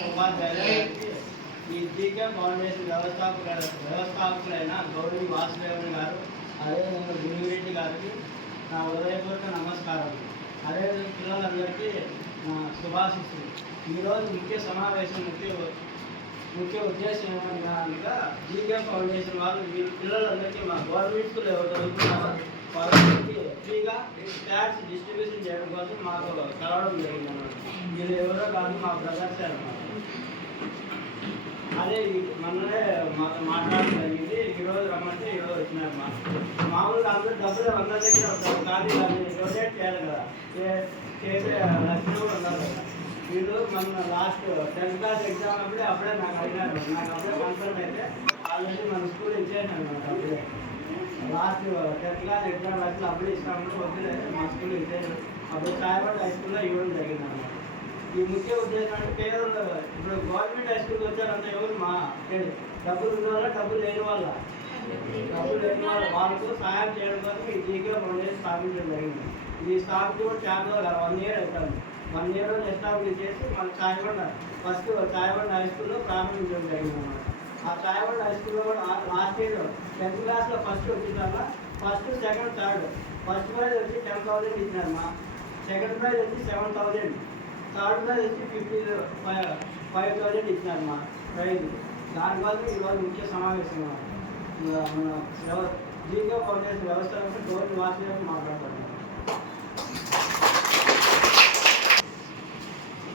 ఉపాధ్యాయులకి ఈ GK foundation వ్యవస్థాపకులైన Gauri Vasudevan గారు, అదేవిధంగా గురురెడ్డి గారికి నా హృదయపూర్వక నమస్కారం. అదేవిధంగా పిల్లలందరికీ నా శుభాశిస్సులు. ఈరోజు ముఖ్య ఉద్దేశం ఏమనగా జీకే ఫౌండేషన్ వాళ్ళు పిల్లలందరికీ మా గవర్నమెంట్ స్కూల్ ఎవరు చదువుతున్నారో వాళ్ళకి ఫ్రీగా ట్యాక్స్ డిస్ట్రిబ్యూషన్ చేయడం కోసం మాకు కలవడం జరిగిందన్నమాట. వీళ్ళు ఎవరో కాదు, మా బ్రదర్సే అన్నమాట. అదే మొన్ననే మాతో మాట్లాడడం జరిగింది. ఈరోజు రమ్మంటే ఈరోజు వచ్చినారు. మామూలుగా అందరూ డబ్బులు అందరి దగ్గర వస్తారు, కానీ దాన్ని డొనేట్ చేయాలి కదా, చేసే లక్ష్యం కూడా ఉన్నారు కదా. వీళ్ళు మన లాస్ట్ 10th క్లాస్ ఎగ్జామ్ అప్పుడే నాకు అడిగినారు. నాకు అప్పుడే కన్ఫర్మ్ అయితే ఆల్రెడీ మన స్కూల్ ఇచ్చేసాను అనమాట. అప్పుడే లాస్ట్ 10th క్లాస్ ఎగ్జామ్ రాసి అప్పుడే ఇస్తాము, వద్దులే మా స్కూల్ ఇచ్చేసాను. అప్పుడు సాయిబాబా హై స్కూల్లో ఇవ్వడం జరిగింది అనమాట. ఈ ముఖ్య ఉద్దేశం అంటే పేదలు ఇప్పుడు గవర్నమెంట్ హై స్కూల్కి వచ్చారంటే ఎవరు మా డబ్బులు ఉన్న వాళ్ళ, డబ్బులు లేని వాళ్ళ వాళ్ళకు సహాయం చేయడం కోసం ఈ జీకే ఫౌండేషన్ స్థాపించడం జరిగింది. ఈ స్థాపించి కూడా చాలా 1 year అవుతుంది. 1 year ఎస్టాబ్లిష్ చేసి మన ఫస్ట్ చాయబండ హై స్కూల్లో ప్రారంభించడం జరిగింది అన్నమాట. ఆ చాయబండ హై స్కూల్లో కూడా లాస్ట్ ఇయర్ 10th క్లాస్లో ఫస్ట్ వచ్చిందల్లా first, second, third. First prize వచ్చి 10,000 ఇచ్చినారు మా, సెకండ్ ప్రైజ్ వచ్చి 7,000, థర్డ్ ప్రైజ్ వచ్చి 5,000 ఇచ్చినారు మా ప్రైజ్. దానివల్ల ఇవాళ ముఖ్య సమావేశం మన జీకే ఫౌండేషన్ వ్యవస్థ గౌరవ వాసుదేవన్ మాట్లాడుతున్నాను.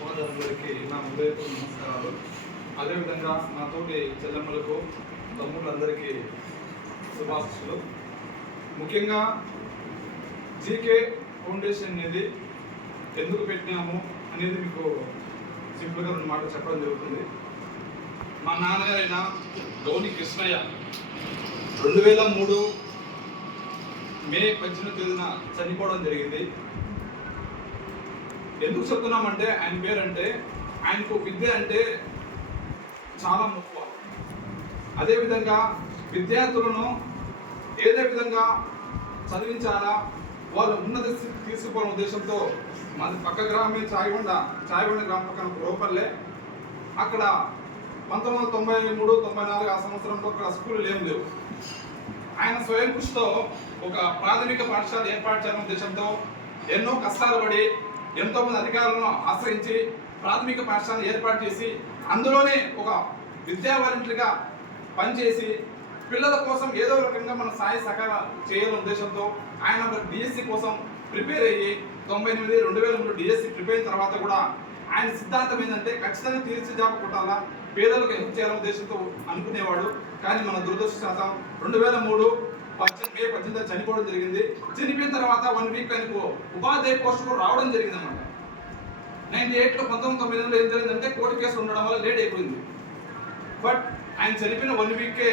అందరికీ నా హృదయపూర్వక నమస్కారాలు. అదేవిధంగా నా తోటి చెల్లెమ్మలకు, తమ్ముళ్ళందరికీ శుభాశిస్సులు. ముఖ్యంగా జీకే ఫౌండేషన్ అనేది ఎందుకు పెట్టినాము అనేది మీకు సింపుల్గా 2 మాటలు చెప్పడం జరుగుతుంది. మా నాన్నగారైన గౌని కృష్ణయ్య 2003 మే 18వ తేదీన చనిపోవడం జరిగింది. ఎందుకు చెప్తున్నామంటే ఆయన పేరంటే ఆయనకు విద్య అంటే చాలా ముఖ్యం. అదేవిధంగా విద్యార్థులను ఏదే విధంగా చదివించాలా, వాళ్ళు ఉన్నత స్థితి తీసుకుపోవడం ఉద్దేశంతో మాది పక్క గ్రామమే చాయబండ గ్రామం పక్కన రోపల్లే. అక్కడ 1993, 94 ఆ సంవత్సరంలో అక్కడ స్కూళ్ళు ఏం లేవు. ఆయన స్వయం కృషితో ఒక ప్రాథమిక పాఠశాల ఏర్పాటు చేయాలనే ఉద్దేశంతో ఎన్నో కష్టాలు పడి ఎంతోమంది అధికారులను ఆశ్రయించి ప్రాథమిక పాఠశాలను ఏర్పాటు చేసి అందులోనే ఒక విద్యా వాలంటీర్గా పనిచేసి పిల్లల కోసం ఏదో రకంగా మన సాయ సహకారం చేయాలనే ఉద్దేశంతో ఆయన డిఎస్సి కోసం ప్రిపేర్ అయ్యి 98, 2003 డిఎస్సి ప్రిపేర్ అయిన తర్వాత కూడా ఆయన సిద్ధాంతం ఏంటంటే ఖచ్చితంగా తీర్చిదిద్దాక కొట్టాలా, పేదలకు హెల్ప్ చేయాలనే ఉద్దేశంతో అనుకునేవాడు. కానీ మన దురదృష్టశాతం 2003 మే 18న చనిపోవడం జరిగింది. చనిపోయిన తర్వాత 1 వీక్ ఆయనకు ఉపాధ్యాయ పోస్ట్ కూడా రావడం జరిగింది అన్నమాట. 98లో 1999లో ఏం జరిగిందంటే కోర్టు కేసులు ఉండడం వల్ల లేట్ అయిపోయింది. బట్ ఆయన చనిపోయిన 1 వీకే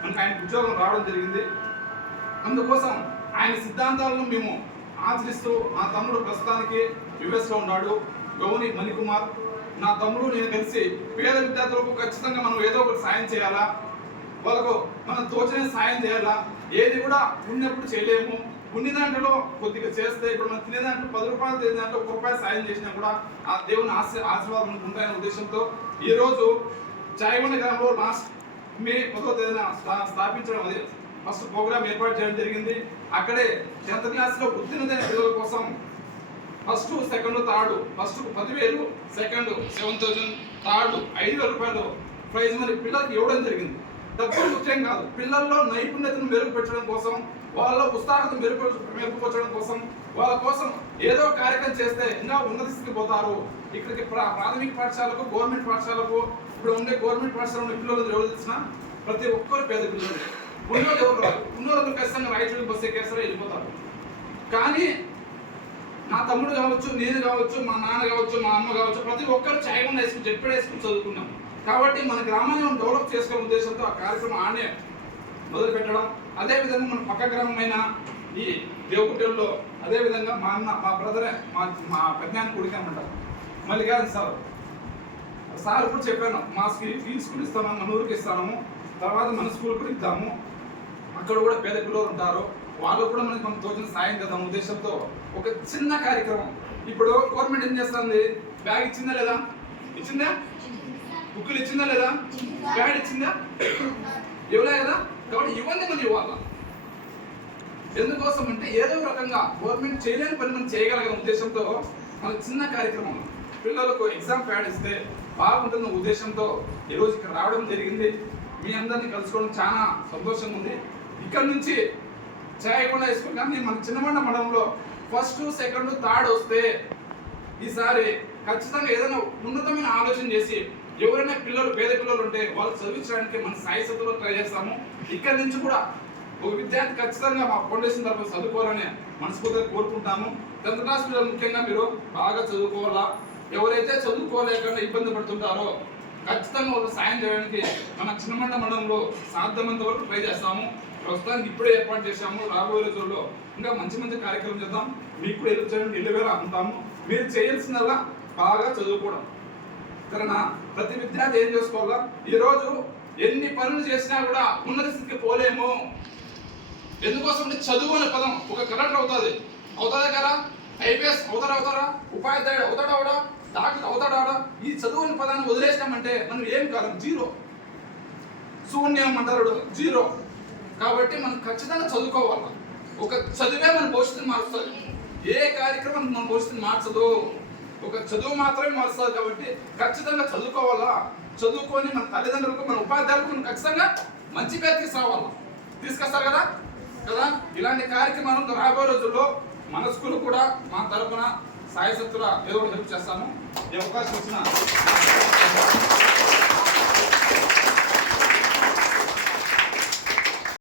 మనకు ఆయన ఉద్యోగం రావడం జరిగింది. అందుకోసం ఆయన సిద్ధాంతాలను మేము ఆచరిస్తూ, నా తమ్ముడు ప్రస్తుతానికి యుఎస్లో ఉన్నాడు, గౌని మణికుమార్, నా తమ్ముడు నేను కలిసి పేద విద్యార్థులకు ఖచ్చితంగా మనం ఏదో ఒకటి సాయం చేయాలా, వాళ్ళకు మనం తోచిన సాయం చేయాలా. ఏది కూడా ఉన్నప్పుడు చేయలేము, ఉన్ని దాంట్లో కొద్దిగా చేస్తే, ఇప్పుడు మనం తినే దాంట్లో 10 రూపాయలు తినే దాంట్లో 1 రూపాయి సాయం చేసినా కూడా ఆ దేవుని ఆశీర్వాదం ఉంటాయనే ఉద్దేశంతో ఈరోజు చాయబండ గ్రామంలో లాస్ట్ మే 1వ తేదీన స్థాపించడం, అదే ఫస్ట్ ప్రోగ్రామ్ ఏర్పాటు చేయడం జరిగింది. అక్కడే 10th క్లాస్లో ఉత్తీర్ణమైన పిల్లల కోసం first, second, third, first 10,000, second 7,000, third 5,000 రూపాయలు ప్రైజ్ మరి పిల్లలకి ఇవ్వడం జరిగింది. డబ్బులు ముఖ్యం కాదు, పిల్లల్లో నైపుణ్యతను మెరుగుపెట్టడం కోసం, వాళ్ళ ఉత్సాహతను మెరుగుపరచడం కోసం, వాళ్ళ కోసం ఏదో కార్యక్రమం చేస్తే ఇంకా ఉన్నత స్థితికి పోతారు. ఇక్కడికి ప్రాథమిక పాఠశాలకు, గవర్నమెంట్ పాఠశాలకు, ఇప్పుడు ఉండే గవర్నమెంట్ పాఠశాల ఉండే పిల్లలు ఎవరు తెలిసిన ప్రతి ఒక్కరు పేద పిల్లలు. ఉన్నోళ్ళు ఎవరు రాదు, ఉన్నోళ్ళు ఖచ్చితంగా రైతులు బస్సు ఎక్కేస్తారో వెళ్ళిపోతారు. కానీ నా తమ్ముడు కావచ్చు, నేను కావచ్చు, మా నాన్న కావచ్చు, మా అమ్మ కావచ్చు, ప్రతి ఒక్కరు Chayabanda high school, ZP high school చదువుకున్నాం. కాబట్టి మన గ్రామాన్ని డెవలప్ చేసుకునే ఉద్దేశంతో ఆ కార్యక్రమం ఆడే మొదలు పెట్టడం. అదేవిధంగా మన పక్క గ్రామమైన ఈ దేవుకుంటలో అదేవిధంగా మా అన్న, మా బ్రదరే, మా పెద్దాన్ని కొడుకనమాట మల్లికార్జున సార్ కూడా చెప్పాను, మా స్కూల్ ఇస్తాము, మన ఊరికి ఇస్తాము, తర్వాత మన స్కూల్ కూడా ఇద్దాము, అక్కడ కూడా పేద పిల్లలు ఉంటారు, వాళ్ళు కూడా మనకి మనం తోచిన సాయం చేద్దాం ఉద్దేశంతో ఒక చిన్న కార్యక్రమం. ఇప్పుడు గవర్నమెంట్ ఏం చేస్తుంది, బ్యాగ్ ఇచ్చిందా లేదా, ఇచ్చిందా? బుక్కులు ఇచ్చిందా లేదా? ప్యాడ్ ఇచ్చిందా? ఇవ్వలే కదా? కాబట్టి ఇవన్నీ మనం ఇవ్వాలి. ఎందుకోసం అంటే ఏదో రకంగా గవర్నమెంట్ చేయలేని పని మనం చేయగలిగిన ఉద్దేశంతో మన చిన్న కార్యక్రమం పిల్లలకు ఎగ్జామ్ ప్యాడ్ ఇస్తే బాగుంటున్న ఉద్దేశంతో ఈరోజు ఇక్కడ రావడం జరిగింది. మీ అందరినీ కలుసుకోవడం చాలా సంతోషంగా ఉంది. ఇక్కడ నుంచి చేయకుండా వేసుకుని కానీ మన చిన్నమండ మండలంలో ఫస్ట్, సెకండ్, థర్డ్ వస్తే ఈసారి ఖచ్చితంగా ఏదైనా ఉన్నతమైన ఆలోచన చేసి ఎవరైనా పిల్లలు పేద పిల్లలు ఉంటే వాళ్ళు చదివించడానికి మన సాయశక్తిలో ట్రై చేస్తాము. ఇక్కడ నుంచి కూడా ఒక విద్యార్థి ఖచ్చితంగా మా ఫౌండేషన్ తరఫున చదువుకోవాలని మనస్ఫూర్తిగా కోరుకుంటాము. 10th క్లాస్ పిల్లలు ముఖ్యంగా మీరు బాగా చదువుకోవాలా. ఎవరైతే చదువుకోలేకుండా ఇబ్బంది పడుతుంటారో ఖచ్చితంగా వాళ్ళు సాయం చేయడానికి మన చిన్నమండ మండలంలో సాధ్యమైనంత వరకు ట్రై చేస్తాము. ప్రస్తుతానికి ఇప్పుడే ఏర్పాటు చేశాము. రాబోయే రోజుల్లో ఇంకా మంచి మంచి కార్యక్రమం చేద్దాం. మీకు కూడా హెల్ప్ చేయడానికి ఎల్లువేళ ఉంటాము. మీరు చేయాల్సిందల్లా బాగా చదువుకోవడం. సరేనా? ప్రతి విద్యార్థి ఏం చేసుకోవాలా? ఈరోజు ఎన్ని పనులు చేసినా కూడా ఉన్నత స్థితికి పోలేము. ఎందుకోసం అంటే చదువు అనే పదం ఒక కలెక్టర్ అవుతుంది, అవుతుందా కదా? ఐపీఎస్ అవుతారా? ఉపాధ్యాయుడు అవుతాడా? డాక్టర్ అవుతాడా? ఈ చదువు అనే పదాన్ని వదిలేసినామంటే మనం ఏం కాలం, జీరో, శూన్యం అంటారు, జీరో. కాబట్టి మనం ఖచ్చితంగా చదువుకోవాలి. ఒక చదువే మన భవిష్యత్తుని మారుస్తుంది. ఏ కార్యక్రమం మన భవిష్యత్తుని మార్చదు, ఒక చదువు మాత్రమే మారుస్తుంది. కాబట్టి ఖచ్చితంగా చదువుకోవాలా. చదువుకొని మన తల్లిదండ్రులకు, మన ఉపాధ్యాయులకు మనం ఖచ్చితంగా మంచి పేరు తీసుకొస్తారు కదా. ఇలాంటి కార్యక్రమాలను రాబోయే రోజుల్లో మన స్కూల్ కూడా మా తరఫున సాయశక్తుల ఏదో హెల్ప్ చేస్తాము. ఈ అవకాశం ఇచ్చిన